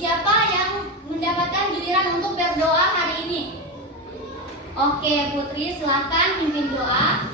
siapa yang mendapatkan giliran untuk berdoa hari ini? Oke, Putri, silakan pimpin doa.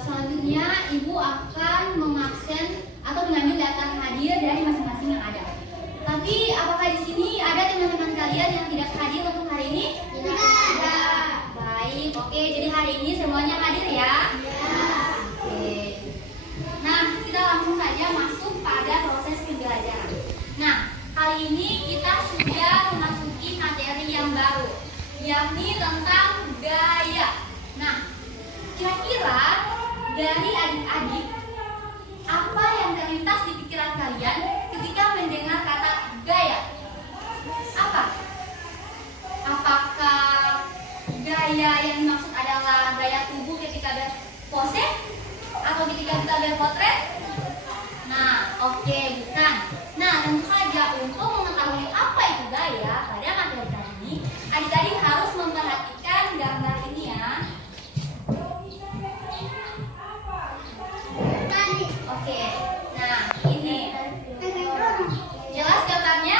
Selanjutnya Ibu akan mengabsen atau mengambil daftar hadir dari masing-masing yang ada. Tapi apakah di sini ada teman-teman kalian yang tidak hadir untuk hari ini? Tidak. Baik, oke. Jadi hari ini semuanya hadir ya? Ya. Oke. Nah, kita langsung saja masuk pada proses pembelajaran. Nah, kali ini kita sudah memasuki materi yang baru, yakni tentang gaya. Nah, kira-kira dari adik-adik, apa yang terlintas di pikiran kalian ketika mendengar kata gaya? Apa? Apakah gaya yang dimaksud adalah gaya tubuh ketika berpose? Atau ketika kita berpotret? Nah, oke, bukan. Nah, tentu saja untuk mengetahui apa itu gaya pada materi kali ini, adik-adik harus memperhatikan gambar ini ya. Oke, nah ini jelas gambarnya?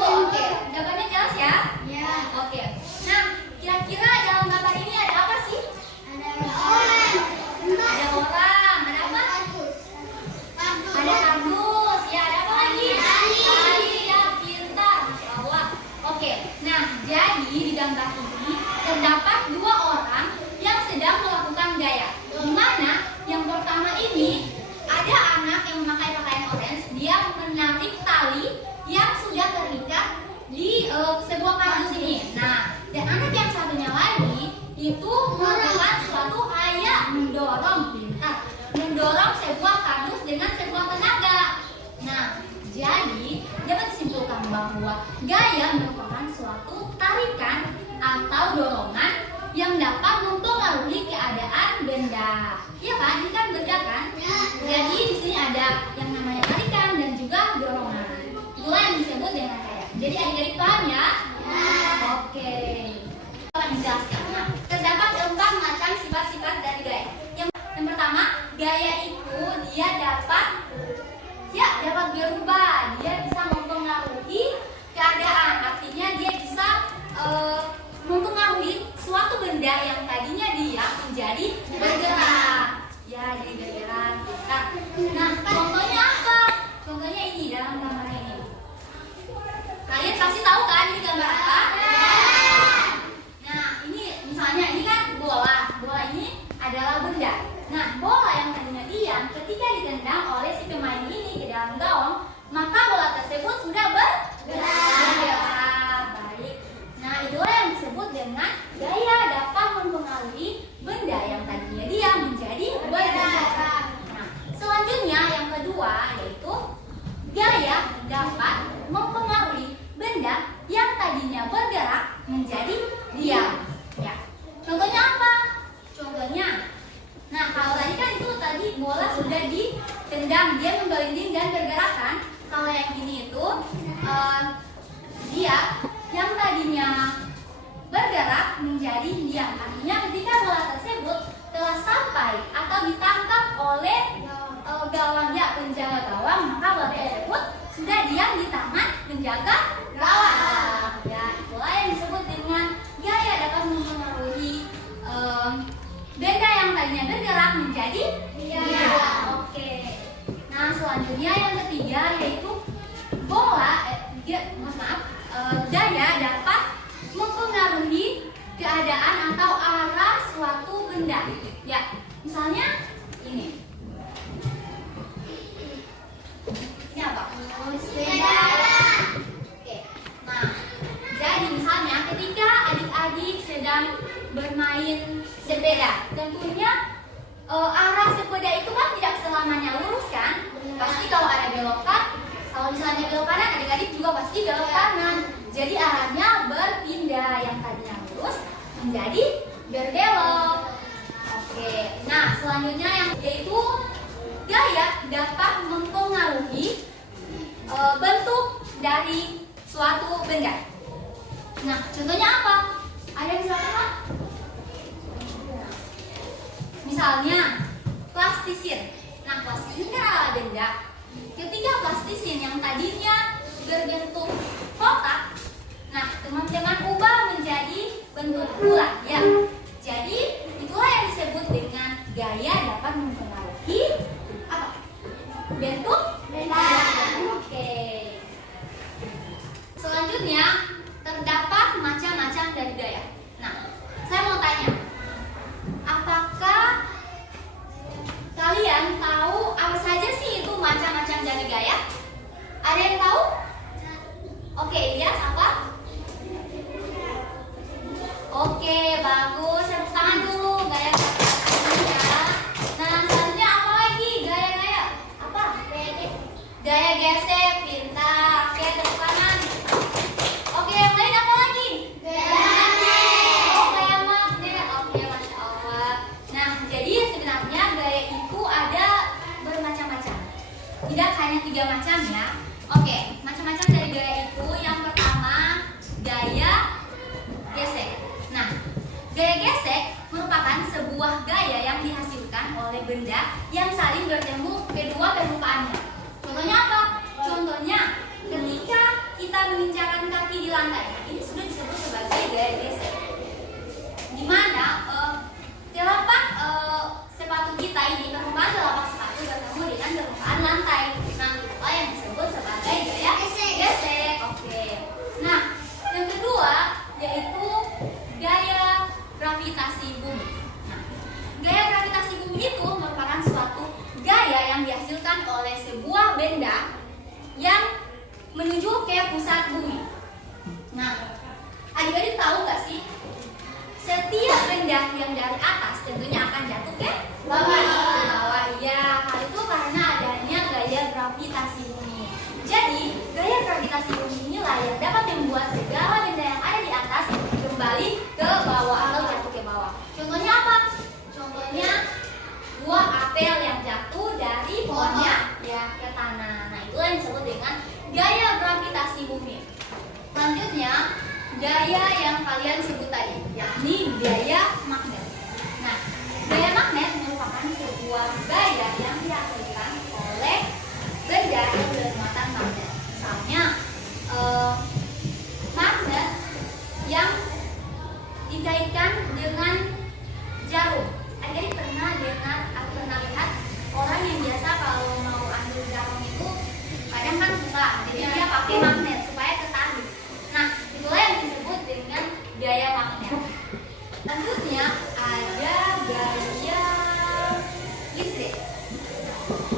Oke, gambarnya jelas ya? Ya. Oke, nah kira-kira dalam gambar ini ada apa sih? Ada orang, ada apa? Ada kardus, ya ada apa lagi? Tali, ya pintar, Masya Allah. Oke, nah jadi di gambar ini terdapat dua orang yang sedang melakukan gaya. Di mana yang pertama ini ada anak yang memakai pakaian orange, dia menarik tali yang sudah terikat di sebuah kardus ini. Nah, dan anak yang satunya lagi itu melakukan suatu kayak mendorong sebuah kardus dengan sebuah tenaga. Nah, jadi dapat disimpulkan bahwa gaya merupakan suatu tarikan atau dorongan yang dapat mempengaruhi keadaan benda. Iya kan? Ini kan benda kan? Ya. Jadi di sini ada yang namanya tarikan dan juga dorongan. Itulah yang disebut dengan gaya. Jadi adik-adik paham ya? Ya. Oke. Akan dijelaskan. Nah, terdapat 4 macam sifat-sifat dari gaya. Yang pertama, gaya itu dia dapat berubah. Dia bisa mempengaruhi keadaan. Artinya dia bisa mempengaruhi suatu benda yang tadinya diam menjadi bergerak. Ya, jadi bergerak. Nah, contohnya apa? Contohnya ini dalam gambar ini. Kalian pasti tahu kan ini gambar apa? Nah, ini misalnya ini kan bola. Bola ini adalah benda. Nah, bola yang tadinya diam ketika ditendang oleh si pemain ini ke dalam gawang, maka bola tersebut sudah bergerak. Baik. Nah, itulah yang disebut dengan gaya dapat mempengaruhi benda yang tadinya diam menjadi bergerak. Nah, selanjutnya yang kedua yaitu gaya dapat mempengaruhi benda yang tadinya bergerak menjadi diam. Ya. Contohnya apa? Contohnya, nah kalau tadi kan itu tadi bola sudah ditendang, dia membalinding dan bergerak kan? Kalau yang ini itu dia yang tadinya bergerak menjadi diam. Artinya ketika bola tersebut telah sampai atau ditangkap oleh penjaga gawang, maka bola tersebut sudah diam di tangan penjaga gawang. Ya, itulah yang disebut dengan gaya dapat mempengaruhi benda yang tadinya bergerak menjadi diam. Oke. Nah, selanjutnya yang ketiga yaitu gaya dapat mempengaruhi keadaan atau arah suatu benda. Ya, misalnya ini. Ini apa? Sepeda. Oke. Nah, jadi misalnya ketika adik-adik sedang bermain sepeda, tentunya arah sepeda itu kan tidak selamanya lurus kan? Pasti kalau ada belokan, kalau misalnya belok kanan, adik-adik juga pasti belok kanan. Jadi arahnya berpindah, yang tadinya lurus menjadi berbelok. Oke, nah selanjutnya yang yaitu gaya benda. Nah, contohnya apa? Ada yang bisa apa? Misalnya plastisin. Nah, plastisin kan adalah benda. Ketika plastisin yang tadinya berbentuk kotak, nah teman-teman ubah menjadi bentuk bulat ya. Jadi itulah yang disebut dengan gaya dapat mempengaruhi apa? Bentuk benda. Oke. Selanjutnya terdapat macam-macam dari gaya. Nah, saya mau tanya, apakah kalian tahu apa saja sih itu macam-macam dari gaya? Ada yang tahu? Oke, lihat apa? Oke, bagus. Tepuk tangan dulu. Gaya ya. Nah, selanjutnya apa lagi? Gaya-gaya. Apa? Gaya gesek, pintar. Oke, tepuk tangan. Oke, yang lain apa lagi? Gaya magnet. Oh, gaya magnet. Oke, Masya Allah. Nah, jadi sebenarnya gaya itu ada bermacam-macam. Tidak hanya 3 macam ya. Oke, macam-macam dari gaya itu. Yang pertama, gaya gesek. Nah, gaya gesek merupakan sebuah gaya yang dihasilkan oleh benda yang saling bertemu kedua permukaannya. Contohnya apa? Contohnya, ketika kita menginjakkan kaki di lantai, ini sudah disebut sebagai gaya gesek. Di mana telapak sepatu kita ini, permukaan telapak sepatu bertemu dengan permukaan lantai. Nah, itulah yang disebut sebagai gaya gesek. Oke. Nah, yang kedua yaitu gaya gravitasi bumi. Nah, gaya gravitasi bumi itu merupakan suatu gaya yang dihasilkan oleh sebuah benda yang menuju ke pusat bumi. Nah, adik-adik tahu nggak sih? Setiap benda yang dari atas tentunya akan jatuh ke bawah. Ke bawah, ya. Hal itu karena adanya gaya gravitasi bumi. Jadi, gaya gravitasi bumi inilah yang dapat membuat segala benda yang ada di atas kembali ke bawah atau jatuh ke bawah. Contohnya apa? Contohnya buah apel yang jatuh dari pohonnya ya ke tanah. Nah, itulah yang disebut dengan gaya gravitasi bumi. Selanjutnya, gaya yang kalian sebut tadi, yakni gaya magnet. Nah, gaya magnet merupakan sebuah gaya yang dihasilkan oleh benda yang bermuatan magnet. Misalnya, magnet yang dikaitkan dengan jarum. Adik pernah dengar atau pernah lihat orang yang biasa kalau mau ambil jarum itu kadang kan susah, jadi dia pakai magnet supaya ketarik. Nah, itulah yang disebut dengan gaya magnet. Selanjutnya ada gaya listrik.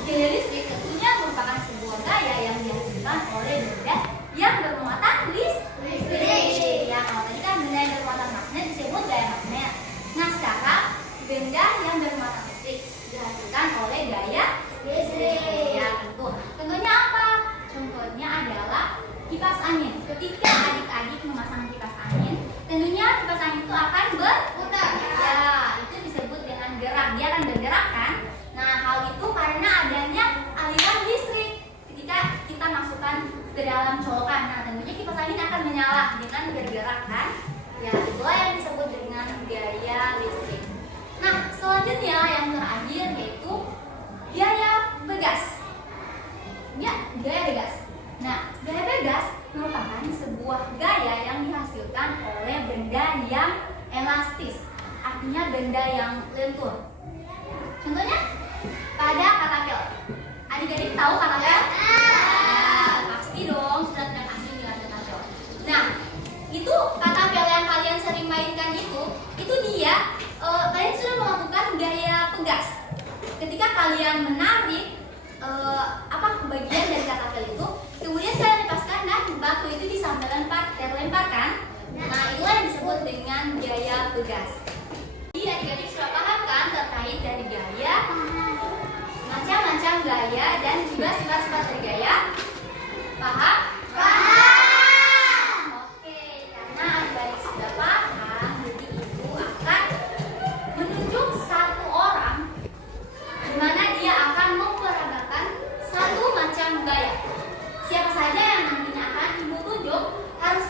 Gaya listrik tentunya merupakan sebuah gaya yang dihasilkan oleh benda yang bermuatan listrik. Ya, kalau tadi kan benda yang bermuatan magnet disebut gaya magnet. Nah, sekarang benda yang bermuatan listrik dihasilkan oleh gaya listrik. Ya, tentunya apa? Contohnya adalah kipas angin. Ketika adik-adik memasang kipas angin, tentunya kipas angin itu akan berputar. Ya, itu disebut dengan gerak. Dia akan bergerak kan? Nah, hal itu karena adanya aliran listrik. Ketika kita masukkan ke dalam colokan, nah tentunya kipas angin akan menyala dengan bergerak kan? Ya, itulah yang disebut dengan gaya listrik. Nah, selanjutnya yang terakhir yaitu gaya pegas. Ya, gaya pegas. Nah, gaya pegas merupakan sebuah gaya yang dihasilkan oleh benda yang elastis, artinya benda yang lentur. Contohnya pada katapel. Adik-adik tahu katapel? Nah, pasti dong sudah tidak asing dengan katapel. Nah, itu katapel yang kalian sering mainkan itu dia kalian sudah melakukan gaya pegas. Ketika kalian menarik bagian dari katapel itu, kemudian kalian lepaskan dan batu itu bisa terlempar kan? Nah, itulah yang disebut dengan gaya pegas. Jadi adik-adik sudah paham kan terkait dari gaya, macam-macam gaya dan juga sifat-sifat dari gaya? Paham? Paham. Oke, karena adik-adik sudah paham, jadi ibu akan menunjuk satu orang di mana dia akan memperagakan satu macam gaya. Siapa saja yang nantinya akan ibu tunjuk harus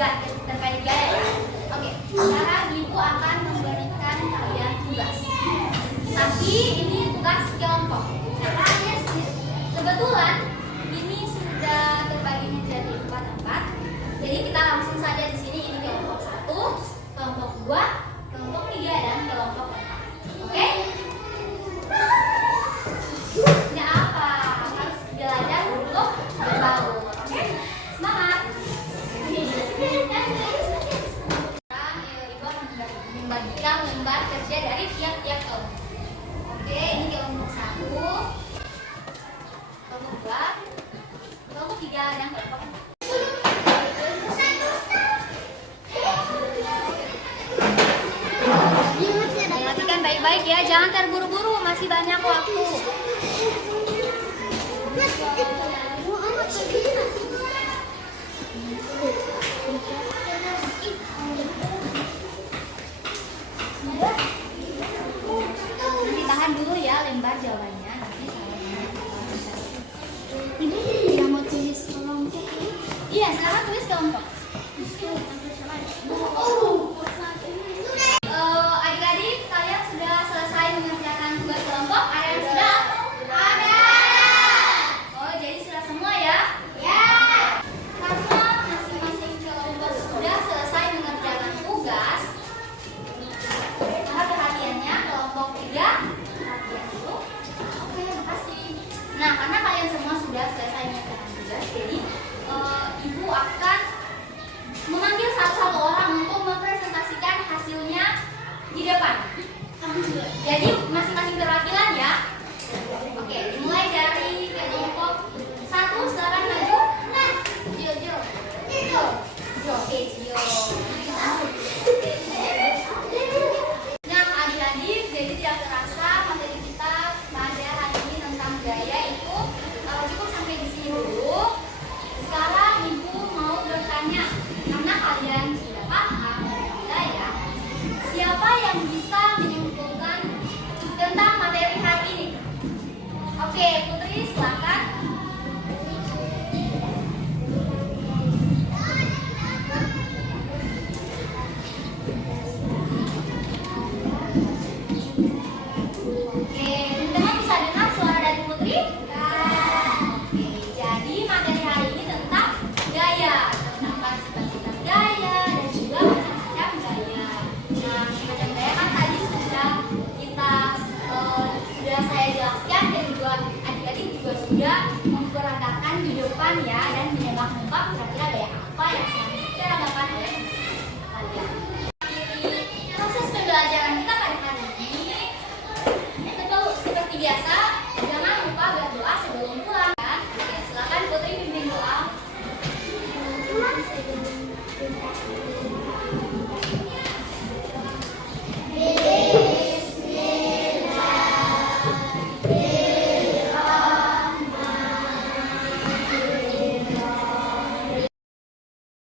terkait gaya ya. Oke, sekarang ibu akan memberikan kalian tugas. Tapi ini tugas kelompok. Kebetulan ini sudah terbagi menjadi 4 tempat. Jadi kita langsung saja di sini. Ini kelompok 1, kelompok 2, kelompok 3 dan kelompok 4. Oke? Ini apa? Harus belajar untuk berbaur. Oke? Semangat. Sekarang ibu akan membagikan lembar kerja dari tiap-tiap kelompok. Oke, ini kelompok 1, kelompok 2, kelompok 3 dan kelompok 4. Perhatikan baik-baik ya, jangan terburu-buru, masih banyak waktu. Nanti tahan dulu ya lembar jawabannya. Nanti Ibu tidak mau tulis kelompok? iya, sekarang tulis kelompok. Oh.